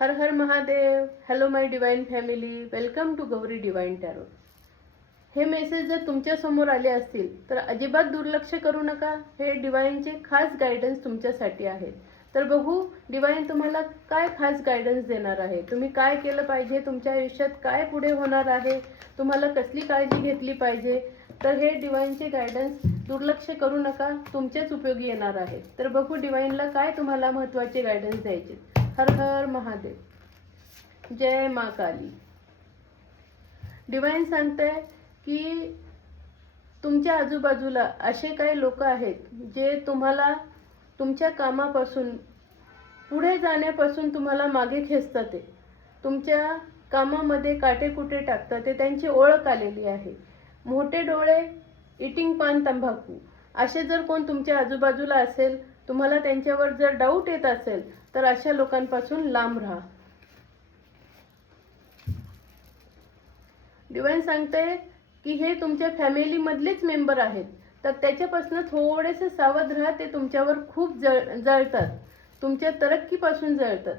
Her Har Mahadev. Hello my divine family, welcome to Gauri divine tarot. हे message जर तुमच्या समोर आले असतील तर अजिबात दुर्लक्ष करू नका. हे डिवाइनचे खास गायडन्स तुमच्यासाठी आहेत. तर बघू डिवाइन तुम्हाला काय खास गायडन्स देणार आहे. तुम्ही काय केलं पाहिजे, तुमच्या आयुष्यात काय पुढे होणार आहे, तुम्हाला कसली काळजी घेतली पाहिजे. तर हे डिवाइनचे गायडन्स दुर्लक्ष करू नका, तुमच्याच उपयोगी येणार आहे. तर बघू डिवाइनला काय तुम्हाला महत्त्वाचे गायडन्स द्यायचे. हर हर महादेव. जय मा काली. डिवाइन सांगते की तुमच्या आजूबाजूला असे काही लोक आहेत जे तुम्हाला तुमच्या कामापासून पुढे जाण्यापासून तुम्हाला मागे खेचतात. ते तुमच्या कामामध्ये काटेकुटे टाकतात. ते त्यांची ओळख आलेली आहे. मोठे डोळे, इटिंग पान तंबाखू असे जर कोण तुमच्या आजूबाजूला असेल, तुम्हाला त्यांच्यावर जर डाऊट येत असेल तर अशा लोकांपासून लांब राहा. डिवाइन सांगते की हे तुमच्या फॅमिलीमधलेच मेंबर आहेत, तर त्याच्यापासून थोडेसे सावध राहा. ते तुमच्यावर खूप जळतात, तुमच्या तरक्कीपासून जळतात.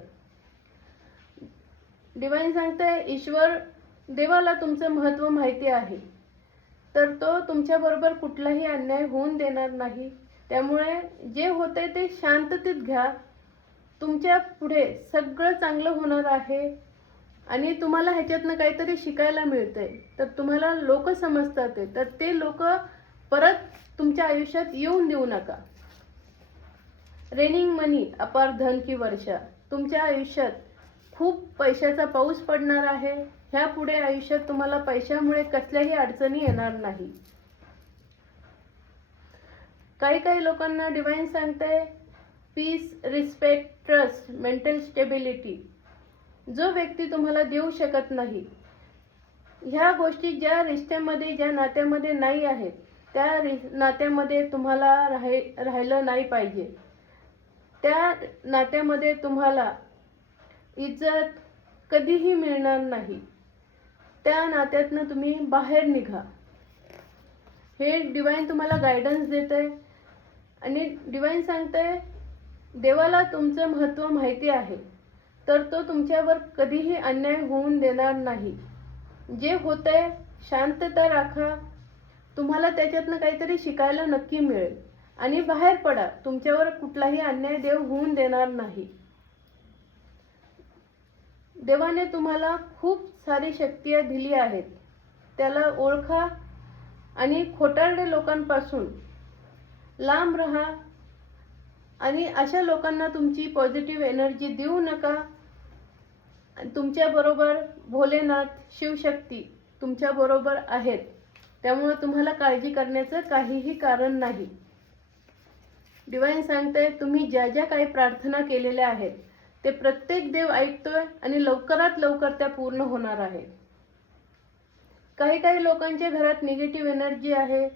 डिवाइन सांगते ईश्वर देवाला तुमचं महत्त्व माहिती आहे, तर तो तुमच्याबरोबर कुठलाही अन्याय होऊन देणार नाही. त्यामुळे जे होते ते शांततेत घ्या. तुमच्या पुढे सगळं चांगलं होणार आहे आणि तुम्हाला ह्याच्यातनं काहीतरी शिकायला मिळतंय. तर तुम्हाला लोक समजतात, तर ते लोक परत तुमच्या आयुष्यात येऊन देऊ नका. रेनिंग मनी, अपार धन की वर्षा. तुमच्या आयुष्यात खूप पैशाचा पाऊस पडणार आहे. ह्या पुढे आयुष्यात तुम्हाला पैशामुळे कसल्याही अडचणी येणार नाही. काही लोकांना डिवाइन सांगते peace, respect, trust, mental stability जो व्यक्ती तुम्हाला देऊ शकत नाही. ह्या गोष्टी ज्या रिश्त्यामध्ये, ज्या नात्यामध्ये नाही आहेत, त्या नात्यामध्ये तुम्हाला राहिलं नाही पाहिजे. त्या नात्यामध्ये तुम्हाला इज्जत कधीही मिळणार नाही. त्या नात्यातनं तुम्ही बाहेर निघा. हे डिवाइन तुम्हाला गायडन्स देते. आणि डिवाइन सांगते देवाला तुमचं महत्त्व माहिती आहे, तर तो तुमच्यावर कधीही अन्याय होऊन देणार नाही. जे होतंय शांतता राखा. तुम्हाला त्याच्यातनं काहीतरी शिकायला नक्की मिळेल आणि बाहेर पडा. तुमच्यावर कुठलाही अन्याय देव होऊन देणार नाही. देवाने तुम्हाला खूप सारी शक्ती दिली आहेत, त्याला ओळखा आणि खोटारडे लोकांपासून लांब राहा. आणि अशा लोकांना तुमची पॉझिटिव्ह एनर्जी देऊ नका. तुमच्याबरोबर भोलेनाथ, शिवशक्ती तुमच्याबरोबर आहेत, त्यामुळे तुम्हाला काळजी करण्याचं काहीही कारण नाही. डिवाइन सांगते तुम्ही ज्या ज्या काही प्रार्थना केलेल्या आहेत ते प्रत्येक देव ऐकतोय आणि लवकरात लवकर त्या पूर्ण होणार आहेत. काही लोकांच्या घरात निगेटिव्ह एनर्जी आहे,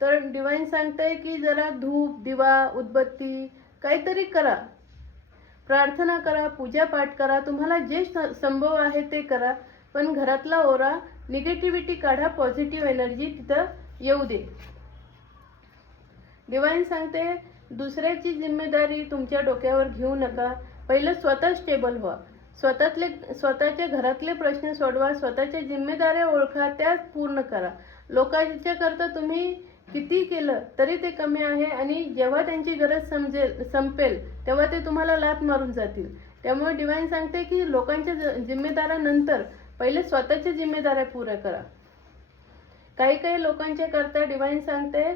तर डिवाइन सांगते की जरा धूप, दिवा, उदबत्ती काहीतरी करा, प्रार्थना करा, पूजापाठ करा. तुम्हाला जे संभव आहे ते करा, पण घरातला ओरा, निगेटिव्हिटी काढा. पॉझिटिव्ह एनर्जी तिथं येऊ दे. डिवाइन सांगते दुसऱ्याची जिम्मेदारी तुमच्या डोक्यावर घेऊ नका. पहिलं स्वतः स्टेबल व्हा. स्वतःच्या घरातले प्रश्न सोडवा. स्वतःच्या जिम्मेदाऱ्या ओळखा, त्या पूर्ण करा. लोकांच्या करता तुम्ही किती केलं तरी ते कमी आहे आणि जेव्हा त्यांची गरज संपेल तेव्हा ते तुम्हाला लाथ मारून जातील. त्यामुळे डिवाइन सांगते की लोकांच्या जिम्मेदाऱ्यानंतर पहिले स्वतःच्या जिम्मेदाऱ्या पुऱ्या करा. काही लोकांच्या करता डिवाइन सांगते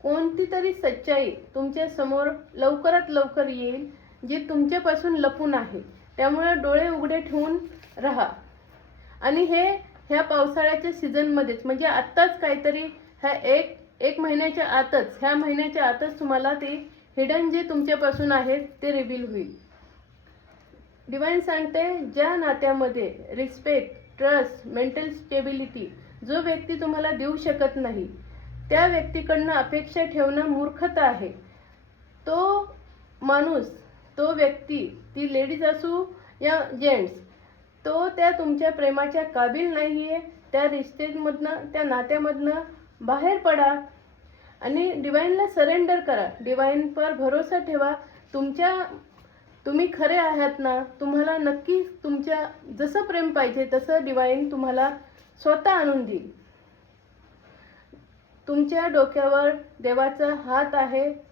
कोणती तरी सच्चाई तुमच्या समोर लवकरात लवकर येईल जी तुमच्यापासून लपून आहे. त्यामुळे डोळे उघडे ठेवून राहा. आणि ह्या पावसाळ्याच्या सीझनमध्येच, म्हणजे आत्ताच काहीतरी ह्या एक महिन्याच्या आतच, ह्या महिन्याच्या आतच तुम्हाला ते हिडन जे तुमच्यापासून आहे ते रिव्हील होईल. डिवाइन सांगते ज्या नात्यामध्ये रिस्पेक्ट, ट्रस्ट, मेंटल स्टेबिलिटी जो व्यक्ती तुम्हाला देऊ शकत नाही, त्या व्यक्तीकडनं अपेक्षा ठेवणं मूर्खता आहे. तो माणूस, तो व्यक्ती, ती लेडीज असू या जेंट्स, तो त्या तुमच्या प्रेमाच्या काबिल नाहीये. त्या रिश्तेमधनं, त्या नात्यामधनं बाहेर पडा आणि डिवाइनला सरेंडर करा. डिवाइन पर भरोसा ठेवा. तुमच्या तुम्ही खरे आहात ना, तुम्हाला नक्कीच तुमच्या जसं प्रेम पाहिजे तसं डिवाइन तुम्हाला स्वतः आणून देईल. तुमच्या डोक्यावर देवाचा हात आहे.